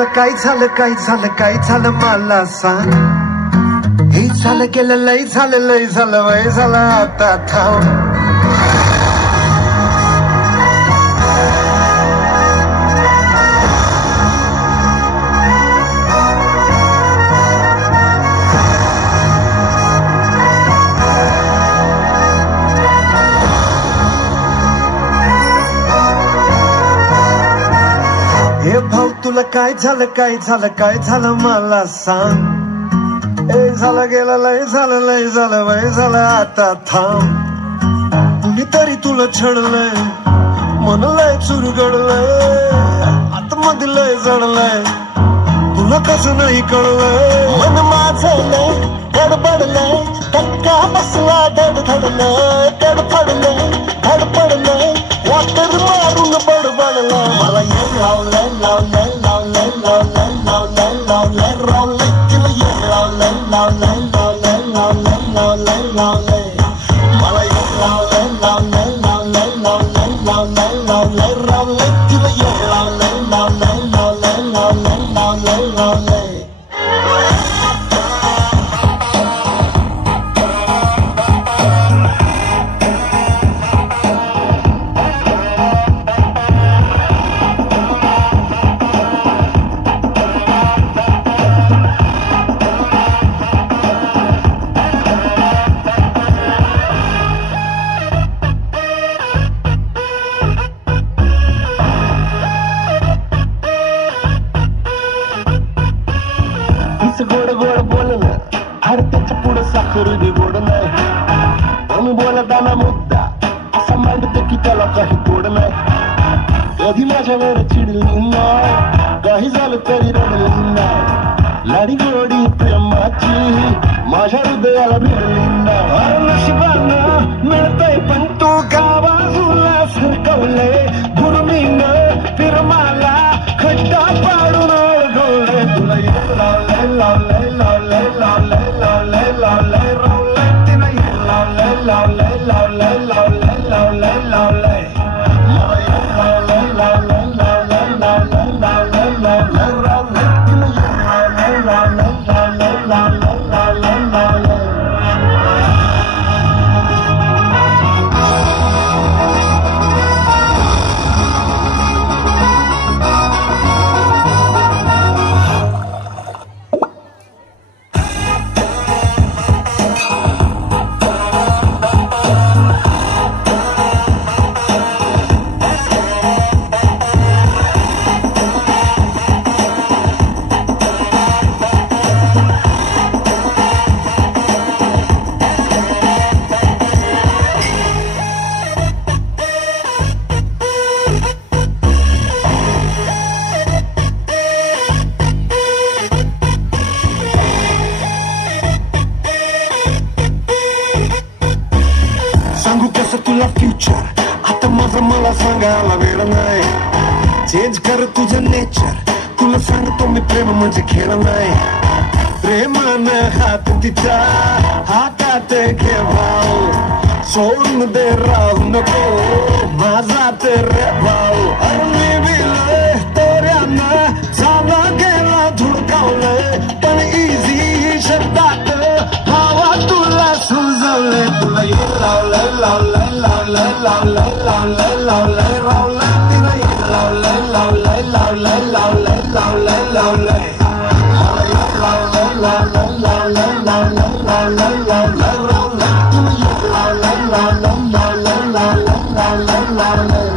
तुला काय झालं काय झालं काय झालं मला सांग. हे झालं गेलं लय झालं वय झालं आता थांब. हे भाऊ तुला काय झालं काय झालं मला सांग. हे झालं गेलं लय झालं वय झालं आता थांब. कुणीतरी तुला छळलंय मन लय चुरगडलंय आतमध्ये लय जडलंय तुला कसं नाही कळलंय. मन माझं लय गडबडलंय धक्का बसला धडधडलंय धडफडलंय धडपडलंय वाटर मारून बडबडलंय. मला ये लावलंय लावलंय लावलंय लावलंय लावलंय लावलंय रावलंय तिला ये लावलंय लावलंय लावलंय लावलंय लावलंय लावलंय. मला ये लावलंय लावलंय लावलंय लावलंय लावलंय लावलंय रावलंय तिला ये लावलंय लावलंय लावलंय लावलंय लावलंय लावलंय. गोड गोड बोलणं अरे त्याच्या पुढं साखर दे गोड नाही. आम्ही बोलताना मुद्दा असा मांडतो की त्याला काही गोड नाही. कधी माझ्यावर चिडली नाही काही झालं तरी रडली नाही. लाडी गोडी प्रेमाची माझ्या हृदयाला भिडली नाही. अरे नशिबानं मिळतंय पण तू गावाजूला सरकवले गुरुमीनं फिरमाला खड्डा पाडून ओळखवले. तुला येत लावलंय लावलंय लावलंय लावलंय लावलंय लावलंय रावलंय तिला ये लावलंय लावलंय लावलंय लावलंय लावलंय लावलंय. मला ये लावलंय लावलंय लावलंय लावलंय लावलंय लावलंय रावलंय तिला ये लावलंय लावलंय लावलंय लावलंय लावलंय लावलंय. सांगू कसं तुला फ्युचर आता माझं मला सांगायला वेळ नाही. चेंज कर तुझं नेचर तुला सांगतो मी प्रेम म्हणजे खेळ नाही. प्रेमानं हात तिचा हातात घे भाऊ सोडून दे राहू नको माझा रे भाऊ. अरे मी बिलय तोऱ्यानं चाला गेला धुडकावलंय पण इझी शब्दात भावा तुला सुजवलंय. तुला ये लावलंय लावलंय लावलंय लावलंय लावलंय लावलंय रावलंय तिला ये लावलंय लावलंय लावलंय लावलंय लावलंय लावलंय. मला ये लावलंय लावलंय लावलंय लावलंय लावलंय लावलंय रावलंय तिला ये लावलंय लावलंय लावलंय लावलंय लावलंय लावलंय.